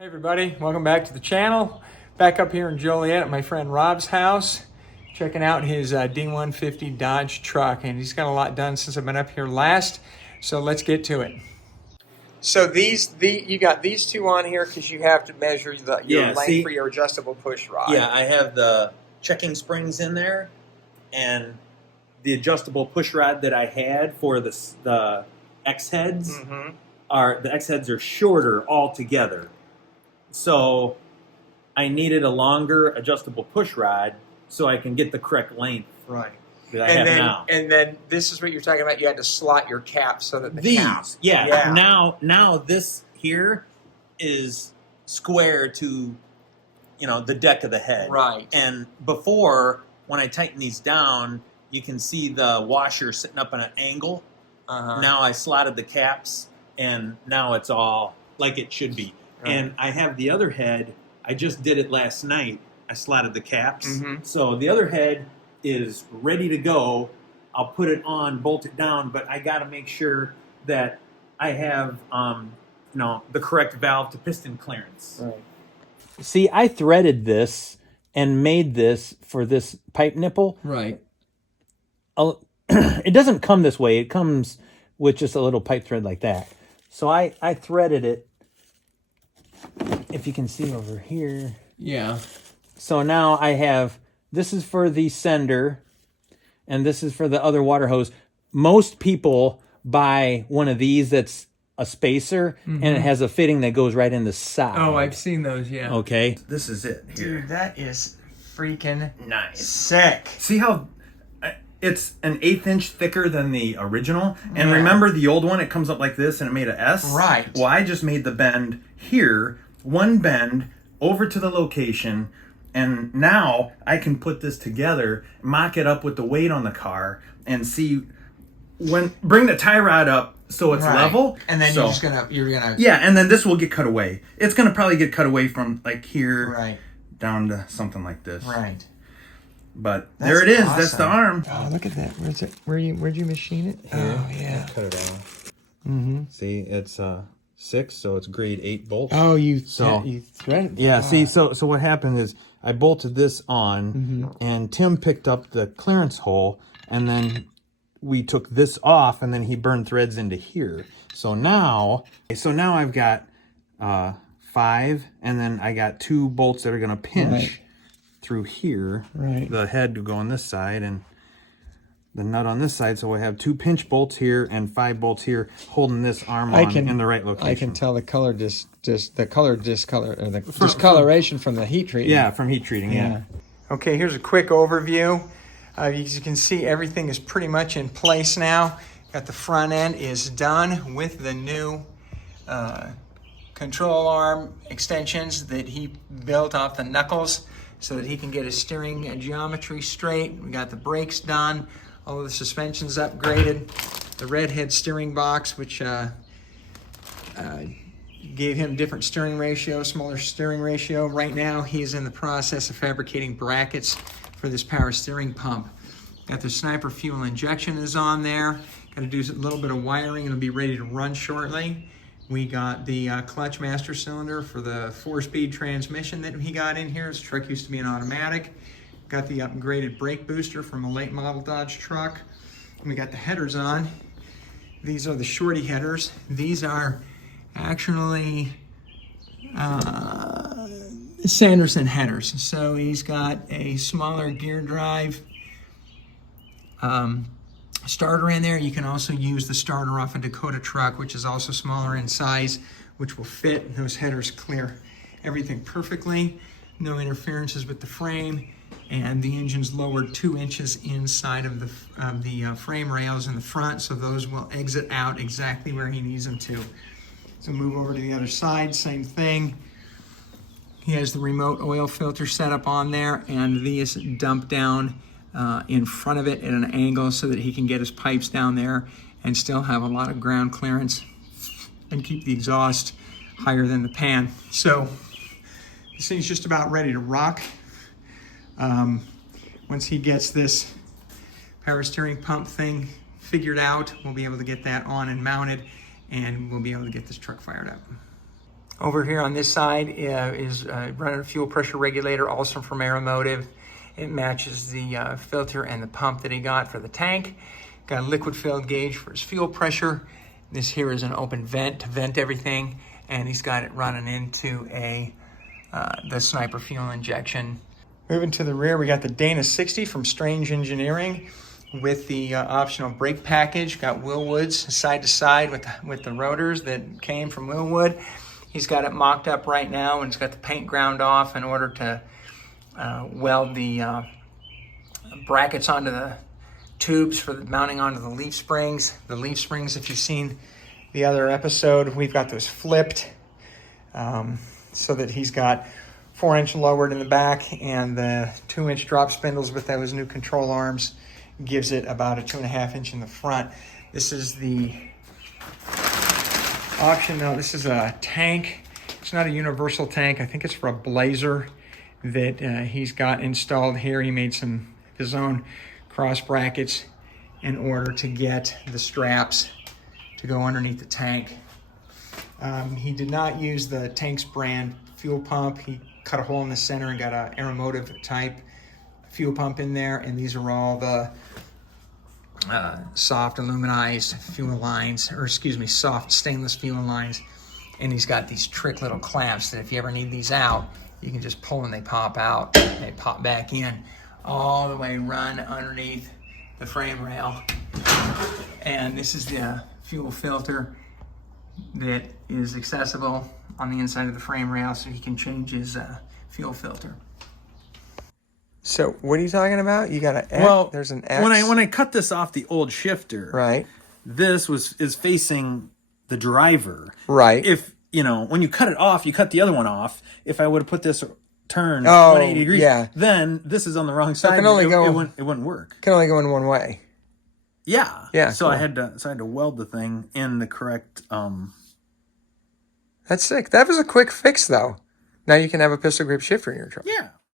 Hey everybody, welcome back to the channel. Back up here in Joliet at my friend Rob's house, checking out his D150 Dodge truck, and he's got a lot done since I've been up here last, so let's get to it. So you got these two on here because you have to measure your length for your adjustable push rod. Yeah, I have the checking springs in there, and the adjustable push rod that I had for the X heads the X heads are shorter altogether. So I needed a longer adjustable push rod so I can get the correct length. Right. That I have now. And then this is what you're talking about. You had to slot your cap so that Now this here is square to, the deck of the head. Right. And before, when I tighten these down, you can see the washer sitting up on an angle. Now I slotted the caps, and now it's all like it should be. Right. And I have the other head. I just did it last night. I slotted the caps. So the other head is ready to go. I'll put it on, bolt it down, but I got to make sure that I have, the correct valve to piston clearance. Right. See, I threaded this and made this for this pipe nipple. Right. It doesn't come this way. It comes with just a little pipe thread like that. So I threaded it. If you can see over here. Yeah. So now I have, this is for the sender, and this is for the other water hose. Most people buy one of these that's a spacer, and it has a fitting that goes right in the side. Oh, I've seen those, yeah. Okay. This is it here. Dude, that is freaking nice. Sick. See how it's an 1/8 inch thicker than the original? And remember the old one, it comes up like this and it made an S? Right. Well, I just made the bend here, one bend over to the location, and now I can put this together, mock it up with the weight on the car, and see bring the tie rod up so it's level. And then you're gonna yeah, and then this will get cut away. It's gonna probably get cut away from like here down to something like this. Right. But there it is. Awesome. That's the arm. Oh, look at that. Where's it? Where'd you machine it? Here. Oh, yeah. Cut it off. See, it's 6, so it's grade 8 bolts. Oh, you threaded it. Yeah. See, so what happened is I bolted this on, and Tim picked up the clearance hole, and then we took this off, and then he burned threads into here. So now I've got 5, and then I got 2 bolts that are gonna pinch through here. Right. The head to go on this side and the nut on this side. So I have 2 pinch bolts here and 5 bolts here holding this arm on in the right location. I can tell the color discoloration from the heat treating. Yeah, from heat treating, yeah. Okay, here's a quick overview. As you can see, everything is pretty much in place now. Got the front end is done with the new control arm extensions that he built off the knuckles so that he can get his steering geometry straight. We got the brakes done, all of the suspension's upgraded, the redhead steering box, which gave him different steering ratio, smaller steering ratio. Right now, he's in the process of fabricating brackets for this power steering pump. Got the Sniper fuel injection is on there. Got to do a little bit of wiring and it'll be ready to run shortly. We got the clutch master cylinder for the 4-speed transmission that he got in here. This truck used to be an automatic. Got the upgraded brake booster from a late model Dodge truck. And we got the headers on. These are the shorty headers. These are actually Sanderson headers. So he's got a smaller gear drive starter in there. You can also use the starter off a Dakota truck, which is also smaller in size, which will fit. Those headers clear everything perfectly. No interferences with the frame, and the engine's lowered 2 inches inside of the frame rails in the front, so those will exit out exactly where he needs them to. So move over to the other side, same thing. He has the remote oil filter set up on there, and these dump down in front of it at an angle so that he can get his pipes down there and still have a lot of ground clearance and keep the exhaust higher than the pan. So this thing's just about ready to rock. Once he gets this power steering pump thing figured out, we'll be able to get that on and mounted, and we'll be able to get this truck fired up. Over here on this side is running a fuel pressure regulator, also from Aeromotive. It matches the filter and the pump that he got for the tank. Got a liquid filled gauge for his fuel pressure. This here is an open vent to vent everything, and he's got it running into the Sniper fuel injection. Moving to the rear, we got the Dana 60 from Strange Engineering with the optional brake package. Got Willwoods side to side with the rotors that came from Willwood. He's got it mocked up right now, and he's got the paint ground off in order to weld the brackets onto the tubes for mounting onto the leaf springs. The leaf springs, if you've seen the other episode, we've got those flipped so that he's got 4-inch lowered in the back, and the 2-inch drop spindles with those new control arms gives it about a 2.5-inch in the front. This is the option. Now, this is a tank. It's not a universal tank. I think it's for a Blazer that he's got installed here. He made some of his own cross brackets in order to get the straps to go underneath the tank. He did not use the tank's brand fuel pump. He cut a hole in the center and got an Aeromotive type fuel pump in there, and these are all the soft aluminized fuel lines, or excuse me, soft stainless fuel lines. And he's got these trick little clamps that if you ever need these out, you can just pull and they pop out. They pop back in, all the way run underneath the frame rail. And this is the fuel filter that is accessible on the inside of the frame rail, so he can change his fuel filter. So what are you talking about? You got an X? Well, there's an X. When I cut this off the old shifter, right, this is facing the driver. Right. If when you cut it off, you cut the other one off. If I would have put this turned 180 degrees, yeah, then this is on the wrong side. It wouldn't work. Can only go in one way. Yeah. Yeah. So cool. I had to weld the thing in the correct. That's sick. That was a quick fix, though. Now you can have a pistol grip shifter in your truck. Yeah.